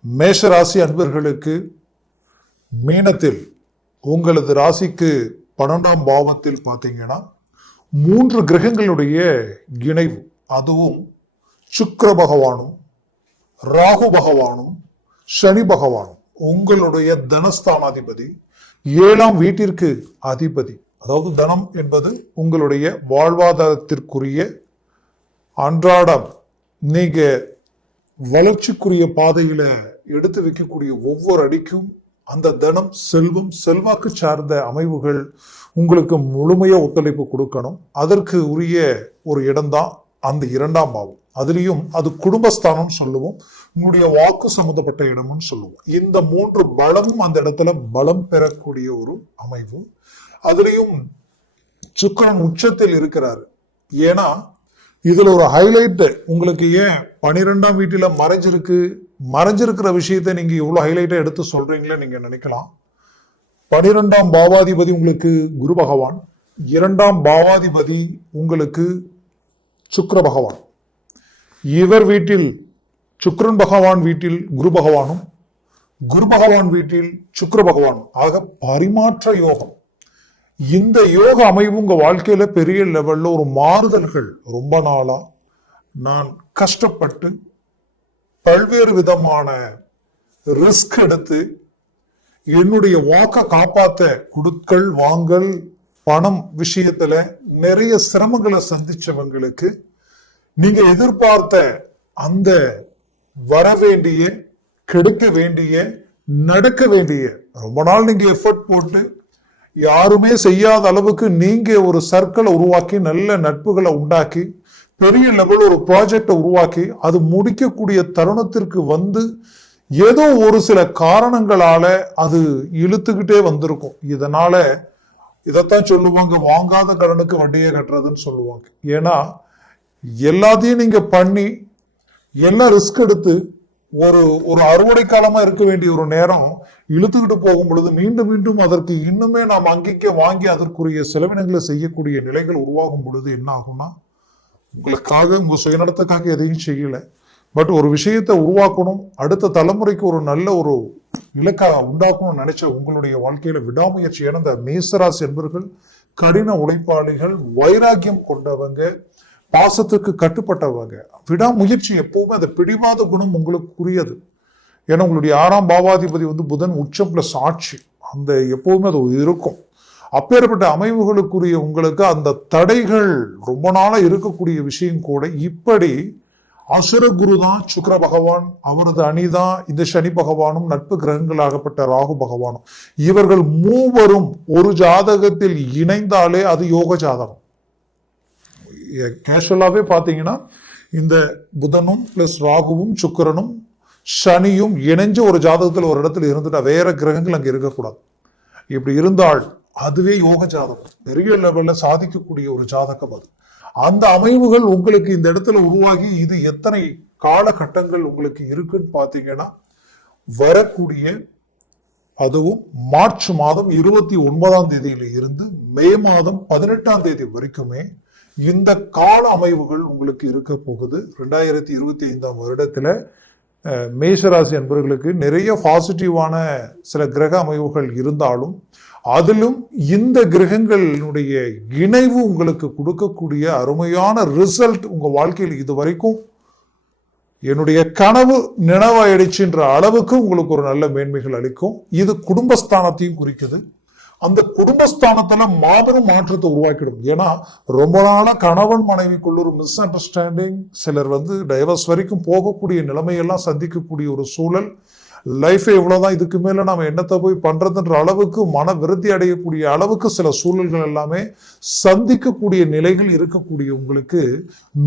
மேஷ ராசி அன்பர்களுக்கு மீனத்தில் உங்களது ராசிக்கு பன்னெண்டாம் பாவத்தில் பார்த்தீங்கன்னா மூன்று கிரகங்களுடைய இணைவு. அதுவும் சுக்கர பகவானும் ராகு பகவானும் சனி பகவானும். உங்களுடைய தனஸ்தானாதிபதி ஏழாம் வீட்டிற்கு அதிபதி. அதாவது தனம் என்பது உங்களுடைய வாழ்வாதாரத்திற்குரிய அன்றாடம் நீங்க வளர்ச்சிக்குரிய பாதையில எடுத்து வைக்கக்கூடிய ஒவ்வொரு அடிக்கும் அந்த தனம் செல்வம் செல்வாக்கு சார்ந்த அமைவுகள் உங்களுக்கு முழுமையாக ஒத்துழைப்பு கொடுக்கணும். அதற்கு உரிய ஒரு இடம்தான் அந்த இரண்டாம் பாவம். அதுலேயும் அது குடும்பஸ்தானம் சொல்லுவோம். உங்களுடைய வாக்கு சம்பந்தப்பட்ட இடம்னு சொல்லுவோம். இந்த மூன்று பலமும் அந்த இடத்துல பலம் பெறக்கூடிய ஒரு அமைவு. அதுலேயும் சுக்கிரன் உச்சத்தில் இருக்கிறாரு. ஏன்னா இதுல ஒரு ஹைலைட் உங்களுக்கு ஏன் பனிரெண்டாம் வீட்டில மறைஞ்சிருக்கு? மறைஞ்சிருக்கிற விஷயத்தை நீங்க இவ்வளவு ஹைலைட்டா எடுத்து சொல்றீங்களே நீங்க நினைக்கலாம். பனிரெண்டாம் பாவாதிபதி உங்களுக்கு குரு பகவான். இரண்டாம் பாவாதிபதி உங்களுக்கு சுக்கர பகவான். இவர் வீட்டில் சுக்ரன் பகவான் வீட்டில் குரு பகவானும் குரு பகவான் வீட்டில் சுக்கர பகவானும். ஆக பரிமாற்ற யோகம். இந்த யோக அமைவு உங்க வாழ்க்கையில பெரிய லெவல்ல ஒரு மாறுதல்கள் ரொம்ப நாளா நான் கஷ்டப்பட்டு பல்வேறு விதமான ரிஸ்க் எடுத்து என்னுடைய வாக்க காப்பாத்த குடுக்கல் வாங்கல் பணம் விஷயத்துல நிறைய சிரமங்களை சந்திச்சவங்களுக்கு நீங்க எதிர்பார்த்த அந்த வர வேண்டிய கெடுக்க வேண்டிய நடக்க வேண்டிய ரொம்ப நாள் நீங்க எஃபர்ட் போட்டு யாருமே செய்யாத அளவுக்கு நீங்க ஒரு சர்க்கிளை உருவாக்கி நல்ல நட்புகளை உண்டாக்கி பெரிய லெவல் ஒரு ப்ராஜெக்டை உருவாக்கி அது முடிக்கக்கூடிய தருணத்திற்கு வந்து ஏதோ ஒரு சில காரணங்களால அது இழுத்துக்கிட்டே வந்திருக்கும். இதனால இதைத்தான் சொல்லுவாங்க வாங்காத கடனுக்கு வட்டியை கட்டுறதுன்னு சொல்லுவாங்க. ஏன்னா எல்லாத்தையும் நீங்க பண்ணி எல்லாம் ரிஸ்க் எடுத்து ஒரு ஒரு அறுவடை காலமா இருக்க வேண்டிய ஒரு நேரம் இழுத்துக்கிட்டு போகும் பொழுது மீண்டும் மீண்டும் அதற்கு இன்னுமே நாம் அங்கிக்க வாங்கி அதற்குரிய செலவினங்களை செய்யக்கூடிய நிலைகள் உருவாகும் பொழுது என்ன ஆகும்னா உங்களுக்காக உங்க சுயநலத்துக்காக எதையும் செய்யல. பட் ஒரு விஷயத்தை உருவாக்கணும் அடுத்த தலைமுறைக்கு ஒரு நல்ல ஒரு இலக்கா உண்டாக்கணும்னு நினைச்ச உங்களுடைய வாழ்க்கையில விடாமுயற்சி ஏன்னா இந்த மேசராசி என்பவர்கள் கடின உழைப்பாளிகள் வைராக்கியம் கொண்டவங்க பாசத்துக்கு கட்டுப்பட்டவங்க விடாமுயற்சி எப்பவுமே அந்த பிடிவாத குணம் உங்களுக்குரியது. ஏன்னா உங்களுடைய ஆறாம் பாவாதிபதி வந்து புதன் உச்சம் பிளஸ் ஆட்சி. அந்த எப்பவுமே அது இருக்கும். அப்பேற்பட்ட அமைவுகளுக்குரிய உங்களுக்கு அந்த தடைகள் ரொம்ப நாளாக இருக்கக்கூடிய விஷயம் கூட இப்படி அசுர குரு தான் சுக்கர பகவான் அவரது அணிதான் இந்த சனி பகவானும் நட்பு கிரகங்களாகப்பட்ட ராகு பகவானும். இவர்கள் மூவரும் ஒரு ஜாதகத்தில் இணைந்தாலே அது யோக ஜாதகம். கேஷுவலாகவே பார்த்தீங்கன்னா இந்த புதனும் பிளஸ் ராகுவும் சுக்கரனும் சனியும் இணைஞ்சு ஒரு ஜாதகத்தில் ஒரு இடத்துல இருந்துட்டா வேற கிரகங்கள் அங்கே இருக்கக்கூடாது. இப்படி இருந்தால் அதுவே யோக ஜாதகம். பெரிய லெவல்ல சாதிக்கக்கூடிய ஒரு ஜாதகம் அது. அந்த அமைவுகள் உங்களுக்கு இந்த இடத்துல உருவாகி இது எத்தனை காலகட்டங்கள் உங்களுக்கு இருக்குன்னு பார்த்தீங்கன்னா வரக்கூடிய அதுவும் மார்ச் மாதம் இருபத்தி ஒன்பதாம் தேதியில இருந்து மே மாதம் பதினெட்டாம் தேதி வரைக்குமே இந்த கால அமைவுகள் உங்களுக்கு இருக்க போகுது. ரெண்டாயிரத்தி இருபத்தி ஐந்தாம் வருடத்துல மேஷராசி என்பவர்களுக்கு நிறைய பாசிட்டிவான சில கிரக அமைவுகள் இருந்தாலும் அதிலும் இந்த கிரகங்களினுடைய இணைவு உங்களுக்கு கொடுக்கக்கூடிய அருமையான ரிசல்ட் உங்கள் வாழ்க்கையில் இது வரைக்கும் என்னுடைய கனவு நினைவாயிடுச்சுன்ற அளவுக்கு உங்களுக்கு ஒரு நல்ல மேன்மைகள் அளிக்கும். இது குடும்பஸ்தானத்தையும் குறிக்குது. அந்த குடும்பஸ்தானத்துல மாபெரும் மாற்றத்தை உருவாக்கிடும். ஏன்னா ரொம்ப நாளா கணவன் மனைவிக்குள்ள ஒரு மிஸ் அண்டர்ஸ்டாண்டிங் சிலர் வந்து டைவர்ஸ் வரைக்கும் போகக்கூடிய நிலைமையெல்லாம் சந்திக்கக்கூடிய ஒரு சூழல் லைஃபே இவ்வளவுதான் இதுக்கு மேல நாம என்னத்தை போய் பண்றதுன்ற அளவுக்கு மன விருத்தி அடையக்கூடிய அளவுக்கு சில சூழல்கள் எல்லாமே சந்திக்கக்கூடிய நிலைகள் இருக்கக்கூடிய உங்களுக்கு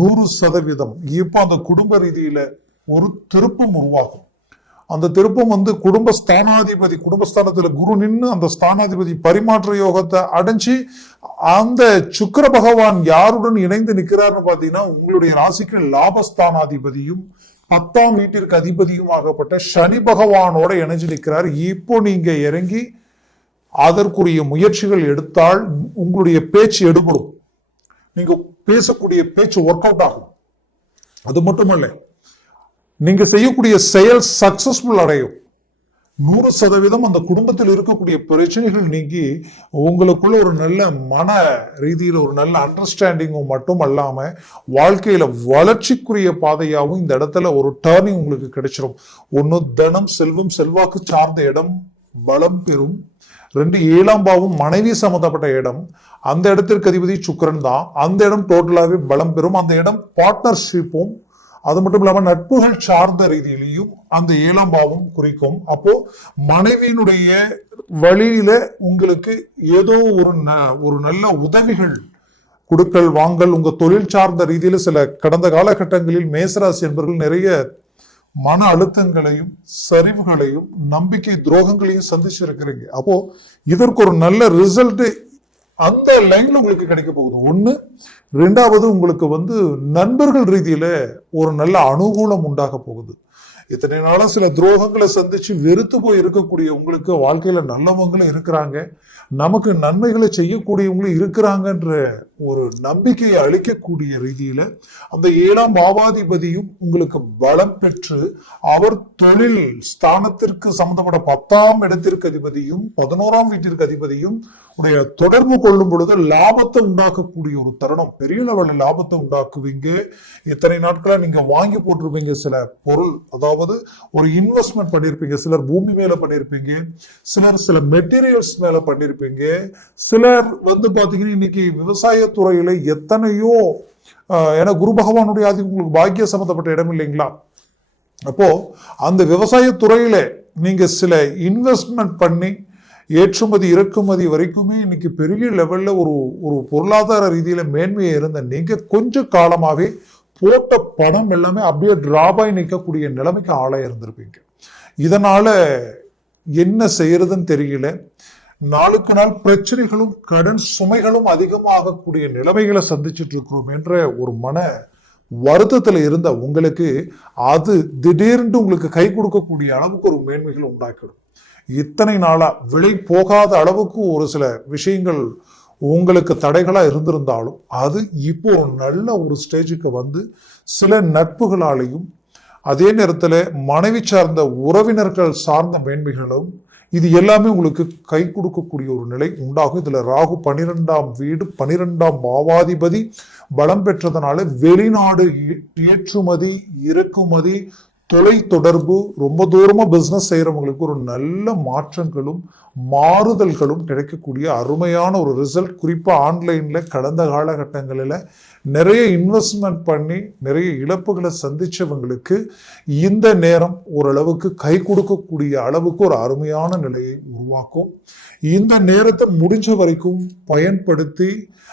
நூறு சதவீதம். இப்போ அந்த குடும்ப ரீதியில ஒரு திருப்பம் உருவாகும். அந்த திருப்பம் வந்து குடும்ப ஸ்தானாதிபதி குடும்பஸ்தானத்துல குரு நின்று அந்த ஸ்தானாதிபதி பரிமாற்ற யோகத்தை அடைஞ்சு அந்த சுக்கர பகவான் யாருடன் இணைந்து நிற்கிறார்னு பாத்தீங்கன்னா உங்களுடைய ராசிக்கு லாபஸ்தானாதிபதியும் பத்தாம் வீட்டிற்கு அதிபதியும் ஆகப்பட்ட சனி பகவானோட இணைஞ்சு நிற்கிறார். இப்போ நீங்க இறங்கி அதற்குரிய முயற்சிகள் எடுத்தால் உங்களுடைய பேச்சு எடுபடும். நீங்க பேசக்கூடிய பேச்சு ஒர்க் அவுட் ஆகும். அது மட்டுமல்ல நீங்க செய்யக்கூடிய செயல் சக்சஸ்ஃபுல் அடையும். நூறு சதவீதம் அந்த குடும்பத்தில் இருக்கக்கூடிய பிரச்சனைகள் நீங்கி உங்களுக்குள்ள ஒரு நல்ல மன ரீதியில் ஒரு நல்ல அண்டர்ஸ்டாண்டிங்கும் மட்டும் அல்லாம வாழ்க்கையில வளர்ச்சிக்குரிய பாதையாகவும் இந்த இடத்துல ஒரு டேர்னிங் உங்களுக்கு கிடைச்சிரும். ஒன்னு தனம் செல்வம் செல்வாக்கு சார்ந்த இடம் பலம் பெறும். ரெண்டு ஏழாம் பாவம் மனைவி சம்மந்தப்பட்ட இடம். அந்த இடத்திற்கு அதிபதி சுக்கரன் தான். அந்த இடம் டோட்டலாவே பலம் பெறும். அந்த இடம் பார்ட்னர்ஷிப்பும் அது மட்டும் இல்லாம நட்புகள் சார்ந்த ரீதியிலையும் அந்த ஏழாம் பாவம் குறிக்கும். அப்போ மனைவியினுடைய வழியில உங்களுக்கு ஏதோ ஒரு ந- ஒரு நல்ல உதவிகள் கொடுக்கல் வாங்கல் உங்க தொழில் சார்ந்த ரீதியில சில கடந்த காலகட்டங்களில் மேசராசி என்பவர்கள் நிறைய மன அழுத்தங்களையும் சரிவுகளையும் நம்பிக்கை துரோகங்களையும் சந்திச்சிருக்கிறீங்க. அப்போ இதற்கு ஒரு நல்ல ரிசல்ட் அந்த லைன்ல உங்களுக்கு கிடைக்க போகுது. ஒண்ணு ரெண்டாவது உங்களுக்கு வந்து நண்பர்கள் ரீதியில ஒரு நல்ல அனுகூலம் உண்டாக போகுது. இத்தனை நாளா சில துரோகங்களை சந்திச்சு வெறுத்து போய் இருக்கக்கூடிய உங்களுக்கு வாழ்க்கையில நல்லவங்களும் இருக்கிறாங்க. நமக்கு நன்மைகளை செய்யக்கூடியவங்களும் இருக்கிறாங்கன்ற ஒரு நம்பிக்கையை அளிக்கக்கூடிய ரீதியில அந்த ஏழாம் பாவாதிபதியும் உங்களுக்கு பலம் பெற்று அவர் தொழில் ஸ்தானத்திற்கு சம்பந்தப்பட்ட பத்தாம் இடத்திற்கு அதிபதியும் பதினோராம் வீட்டிற்கு அதிபதியும் உடைய தொடர்பு கொள்ளும் பொழுது லாபத்தை உண்டாக்கக்கூடிய ஒரு தருணம். பெரிய லெவலில் லாபத்தை உண்டாக்குவீங்க. இத்தனை நாட்களா நீங்க வாங்கி போட்டிருப்பீங்க சில பொருள். அதாவது ஒரு இன்வெஸ்ட்மெண்ட் பண்ணியிருப்பீங்க சிலர் பூமி மேல பண்ணியிருப்பீங்க சிலர் சில மெட்டீரியல்ஸ் மேல பண்ணியிருப்பீங்க சிலர் வந்து பாத்தீங்கன்னா இன்னைக்கு விவசாய துறையில் எத்தனையோ ஏன்னா குரு பகவானுடைய ஆதி உங்களுக்கு பாக்கிய சம்மந்தப்பட்ட இடம் இல்லைங்களா? அப்போ அந்த விவசாய துறையில நீங்க சில இன்வெஸ்ட்மெண்ட் பண்ணி ஏற்றுமதி இறக்குமதி வரைக்குமே இன்னைக்கு பெரிய லெவல்ல ஒரு ஒரு பொருளாதார ரீதியில் மேன்மையை இருந்த நீங்கள் கொஞ்ச காலமாகவே போட்ட பணம் எல்லாமே அப்படியே டிராபாய் நிற்கக்கூடிய நிலைமைக்கு ஆளாக இருந்திருப்பீங்க இதனால என்ன செய்யறதுன்னு தெரியல. நாளுக்கு நாள் பிரச்சனைகளும் கடன் சுமைகளும் அதிகமாகக்கூடிய நிலைமைகளை சந்திச்சுட்டு இருக்கிறோம் என்ற ஒரு மன வருத்தத்தில் இருந்த உங்களுக்கு அது திடீர்னு உங்களுக்கு கை கொடுக்கக்கூடிய அளவுக்கு ஒரு மேன்மைகள் உண்டாக்கிடும். இத்தனை நாளாக விலை போகாத அளவுக்கு ஒரு சில விஷயங்கள் உங்களுக்கு தடைகளாக இருந்திருந்தாலும் அது இப்போ ஒரு நல்ல ஒரு ஸ்டேஜுக்கு வந்து சில நட்புகளாலையும் அதே நேரத்தில் மனைவி சார்ந்த உறவினர்கள் சார்ந்த மேன்மைகளும் இது எல்லாமே உங்களுக்கு கை கொடுக்கக்கூடிய ஒரு நிலை உண்டாகும். இதில் ராகு பனிரெண்டாம் வீடு பனிரெண்டாம் பாவாதிபதி பலம் பெற்றதுனால வெளிநாடு ஏற்றுமதி இறக்குமதி தொலை தொடர்பு ரொம்ப தூரமாக பிஸ்னஸ் செய்கிறவங்களுக்கு ஒரு நல்ல மாற்றங்களும் மாறுதல்களும் கிடைக்கக்கூடிய அருமையான ஒரு ரிசல்ட் குறிப்பாக ஆன்லைனில் கடந்த காலகட்டங்களில் நிறைய இன்வெஸ்ட்மெண்ட் பண்ணி நிறைய இழப்புகளை சந்தித்தவங்களுக்கு இந்த நேரம் ஓரளவுக்கு கை கொடுக்கக்கூடிய அளவுக்கு ஒரு அருமையான நிலையை உருவாக்கும். இந்த நேரத்தை முடிஞ்ச வரைக்கும் பயன்படுத்தி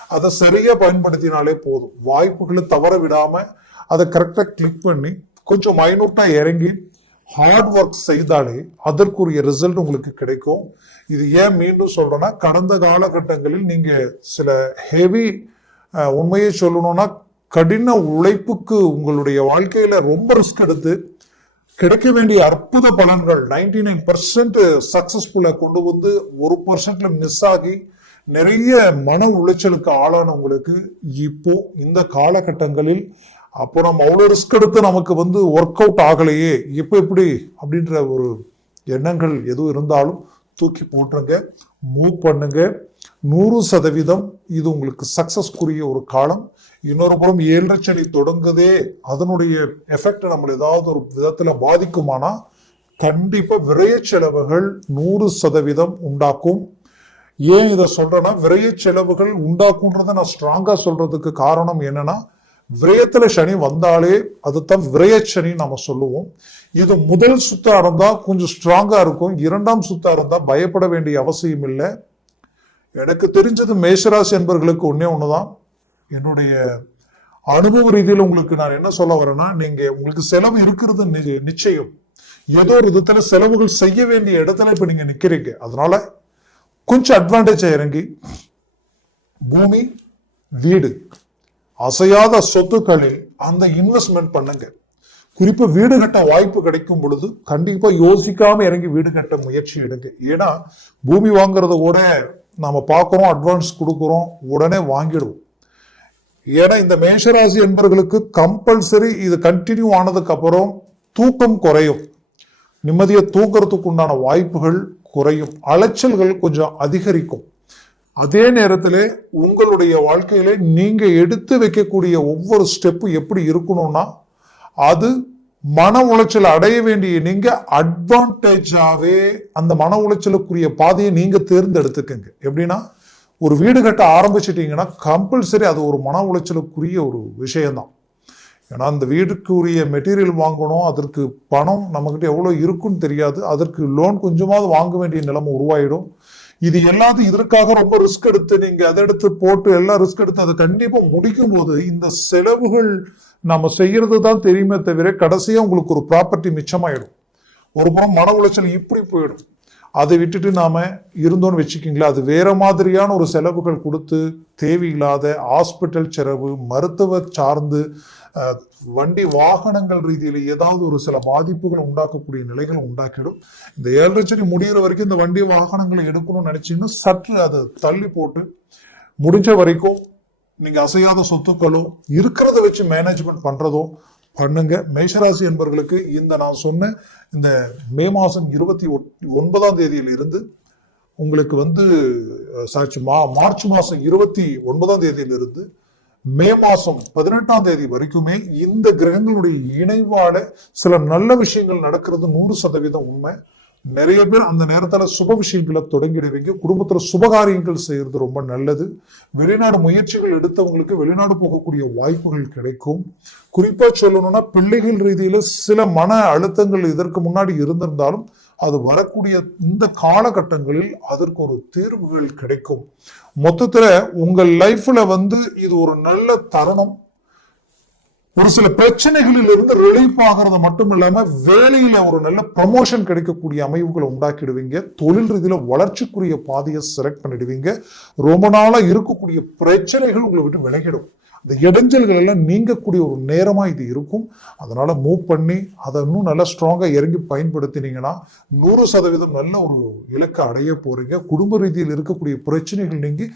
அதை சரியா பயன்படுத்தினாலே போதும். வாய்ப்புகளை தவற விடாமல் அதை கரெக்டாக கிளிக் பண்ணி கொஞ்சம் மைனூட்டாக இறங்கி ஹார்ட் ஒர்க் செய்தாலே அதற்குரிய ரிசல்ட் உங்களுக்கு கிடைக்கும். இது ஏன் மீண்டும் சொல்றேன்னா கடந்த காலகட்டங்களில் நீங்க சில ஹெவி உண்மையை சொல்லணும்னா கடின உழைப்புக்கு உங்களுடைய வாழ்க்கையில ரொம்ப ரிஸ்க் எடுத்து கிடைக்க வேண்டிய அற்புத பலன்கள் நைன்டி நைன் பர்சன்ட் சக்சஸ்ஃபுல்லாக கொண்டு வந்து ஒரு பர்சன்ட்ல மிஸ் ஆகி நிறைய மன உளைச்சலுக்கு ஆளானவங்களுக்கு இப்போ இந்த காலகட்டங்களில் அப்போ நம்ம அவ்வளோ ரிஸ்க் எடுத்து நமக்கு வந்து ஒர்க் அவுட் ஆகலையே இப்போ எப்படி அப்படின்ற ஒரு எண்ணங்கள் எதுவும் இருந்தாலும் தூக்கி போட்டுருங்க மூவ் பண்ணுங்க. நூறு சதவீதம் இது உங்களுக்கு சக்சஸ்க்குரிய ஒரு காலம். இன்னொரு புறம் ஏழரை செடி தொடங்குதே அதனுடைய எஃபெக்ட் நம்மளை ஏதாவது ஒரு விதத்தில் பாதிக்குமானா கண்டிப்பாக விரைய செலவுகள் நூறு சதவீதம் உண்டாக்கும். ஏன் இதை சொல்கிறேன்னா விரைய செலவுகள் உண்டாக்குன்றதை நான் ஸ்ட்ராங்காக சொல்கிறதுக்கு காரணம் என்னென்னா விரயத்தில் சனி வந்தாலே அதுதான் விரய சனி நம்ம சொல்லுவோம். இது முதல் சுத்தாக இருந்தால் கொஞ்சம் ஸ்ட்ராங்காக இருக்கும். இரண்டாம் சுத்தாக இருந்தால் பயப்பட வேண்டிய அவசியம் இல்லை. எனக்கு தெரிஞ்சது மேஷராசி என்பவர்களுக்கு ஒன்று ஒண்ணுதான். என்னுடைய அனுபவ ரீதியில் உங்களுக்கு நான் என்ன சொல்ல வரேன்னா நீங்க உங்களுக்கு செலவு இருக்கிறது நி- நிச்சயம். ஏதோ ஒரு விதத்துல செலவுகள் செய்ய வேண்டிய இடத்துல இப்ப நீங்க நிக்கிறீங்க. அதனால கொஞ்சம் அட்வான்டேஜ் இறங்கி பூமி வீடு அசையாத சொத்துக்களில் அந்த இன்வெஸ்ட்மெண்ட் பண்ணுங்க. குறிப்பா வீடு கட்ட வாய்ப்பு கிடைக்கும் பொழுது கண்டிப்பா யோசிக்காம இறங்கி வீடு கட்ட முயற்சி எடுங்க. ஏன்னா பூமி வாங்குறத கூட நாம் பார்க்குறோம் அட்வான்ஸ் கொடுக்குறோம் உடனே வாங்கிடுவோம். ஏன்னா இந்த மேஷராசி என்பவர்களுக்கு கம்பல்சரி இது கண்டினியூ ஆனதுக்கப்புறம் தூக்கம் குறையும். நிம்மதியை தூக்கிறதுக்கு உண்டான வாய்ப்புகள் குறையும். அலைச்சல்கள் கொஞ்சம் அதிகரிக்கும். அதே நேரத்தில் உங்களுடைய வாழ்க்கையில நீங்கள் எடுத்து வைக்கக்கூடிய ஒவ்வொரு ஸ்டெப்பும் எப்படி இருக்கணும்னா அது மன உளைச்சல் அடைய வேண்டிய நீங்க அட்வான்டேஜாவே அந்த மன உளைச்சலுக்குரிய பாதையை நீங்க தேர்ந்தெடுத்துக்கங்க. எப்படின்னா ஒரு வீடு கட்ட ஆரம்பிச்சிட்டீங்கன்னா கம்பல்சரி அது ஒரு மன உளைச்சலுக்குரிய ஒரு விஷயம்தான். ஏன்னா அந்த வீடுக்குரிய மெட்டீரியல் வாங்கணும் அதற்கு பணம் நம்மக்கிட்ட எவ்வளோ இருக்குன்னு தெரியாது. அதற்கு லோன் கொஞ்சமாவது வாங்க வேண்டிய நிலைமை உருவாயிடும். இது எல்லாத்தையும் இதற்காக ரொம்ப ரிஸ்க் எடுத்து நீங்கள் அதை எடுத்து போட்டு எல்லாம் ரிஸ்க் எடுத்து அதை கண்டிப்பாக முடிக்கும் போது இந்த செலவுகள் நம்ம செய்கிறது தான் தெரியுமே தவிர கடைசியாக உங்களுக்கு ஒரு ப்ராப்பர்ட்டி மிச்சமாயிடும். ஒரு புறம் மன உளைச்சல் இப்படி போயிடும். அதை விட்டுட்டு நாம இருந்தோன்னு வச்சுக்கிங்களேன் அது வேற மாதிரியான ஒரு செலவுகள் கொடுத்து தேவையில்லாத ஹாஸ்பிட்டல் செலவு மருத்துவ சார்ந்து வண்டி வாகனங்கள் ரீதியில் ஏதாவது ஒரு சில பாதிப்புகள் உண்டாக்கக்கூடிய நிலைகள் உண்டாக்கிடும். இந்த ஏழரை லட்சம் முடிகிற வரைக்கும் இந்த வண்டி வாகனங்களை எடுக்கணும்னு நினைச்சீங்கன்னா சற்று அதை தள்ளி போட்டு முடிஞ்ச வரைக்கும் நீங்கள் அசையாத சொத்துக்களோ இருக்கிறத வச்சு மேனேஜ்மெண்ட் பண்ணுறதோ பண்ணுங்க. மேஷராசி என்பவர்களுக்கு இந்த நான் சொன்ன இந்த மே மாதம் இருபத்தி ஒன்பதாம் தேதியிலிருந்து உங்களுக்கு வந்து சாட்சி மா மார்ச் மாதம் இருபத்தி ஒன்பதாம் தேதியிலிருந்து மே மாதம் பதினெட்டாம் தேதி வரைக்குமே இந்த கிரகங்களுடைய இணைவாட சில நல்ல விஷயங்கள் நடக்கிறது நூறு சதவீதம் உண்மை. நிறைய பேர் அந்த நேரத்தில் சுப விஷயங்களை தொடங்கிடுவீங்க. குடும்பத்தில் சுபகாரியங்கள் செய்யறது ரொம்ப நல்லது. வெளிநாடு முயற்சிகள் எடுத்தவங்களுக்கு வெளிநாடு போகக்கூடிய வாய்ப்புகள் கிடைக்கும். குறிப்பாக சொல்லணும்னா பிள்ளைகள் ரீதியில் சில மன அழுத்தங்கள் இதற்கு முன்னாடி இருந்திருந்தாலும் அது வரக்கூடிய இந்த காலகட்டங்களில் அதற்கு ஒரு தீர்வுகள் கிடைக்கும். மொத்தத்தில் உங்கள் லைஃப்பில் வந்து இது ஒரு நல்ல தருணம். ஒரு சில பிரச்சனைகளில் இருந்து ரிலீஃப் ஆகிறது மட்டும் இல்லாம வேலையில ஒரு நல்ல ப்ரமோஷன் கிடைக்கக்கூடிய அமைவுகளை உண்டாக்கிடுவீங்க. தொழில் ரீதியில வளர்ச்சிக்குரிய பாதையை செலக்ட் பண்ணிடுவீங்க. ரொம்ப நாளா இருக்கக்கூடிய பிரச்சனைகள் உங்களை விட்டு விலகிடும். இந்த இடைஞ்சல்கள் எல்லாம் நீங்கக்கூடிய ஒரு நேரமாக இது இருக்கும். அதனால் மூவ் பண்ணி அதை இன்னும் நல்லா ஸ்ட்ராங்காக இறங்கி பயன்படுத்தினீங்கன்னா நூறு சதவீதம் நல்ல ஒரு இலக்கை அடைய போகிறீங்க குடும்ப ரீதியில் இருக்கக்கூடிய பிரச்சனைகள் நீங்கி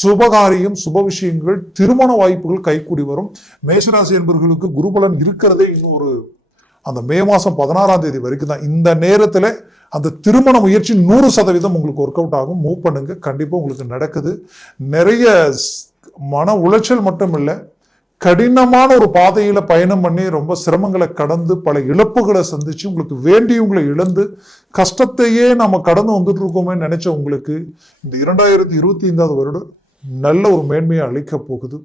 சுபகாரியம் சுப விஷயங்கள் திருமண வாய்ப்புகள் கைக்கூடி வரும். மேஷராசி என்பவர்களுக்கு குருபலன் இருக்கிறதே இன்னும் ஒரு அந்த மே மாதம் பதினாறாம் தேதி வரைக்கும் தான். இந்த நேரத்தில் அந்த திருமண முயற்சி நூறு சதவீதம் உங்களுக்கு ஒர்க் அவுட் ஆகும். மூவ் பண்ணுங்க. கண்டிப்பாக உங்களுக்கு நடக்குது. நிறைய மன உளைச்சல் மட்டும் இல்லை கடினமான ஒரு பாதையில பயணம் பண்ணி ரொம்ப சிரமங்களை கடந்து பல இழப்புகளை சந்திச்சு உங்களுக்கு வேண்டியவங்களை இழந்து கஷ்டத்தையே நம்ம கடந்து வந்துட்டு இருக்கோமே நினைச்ச உங்களுக்கு இந்த இரண்டாயிரத்தி இருபத்தி ஐந்தாவது வருடம் நல்ல ஒரு மேன்மையை அளிக்க போகுது.